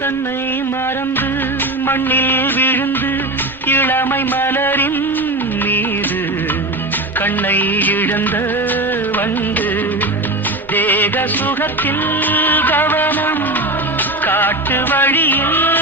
தன்னை மறந்து மண்ணில் விழுந்து இளமை மலரின் மீது கண்ணை இழந்த வந்து தேக சுகத்தில் கவனம் காட்டு வழியில்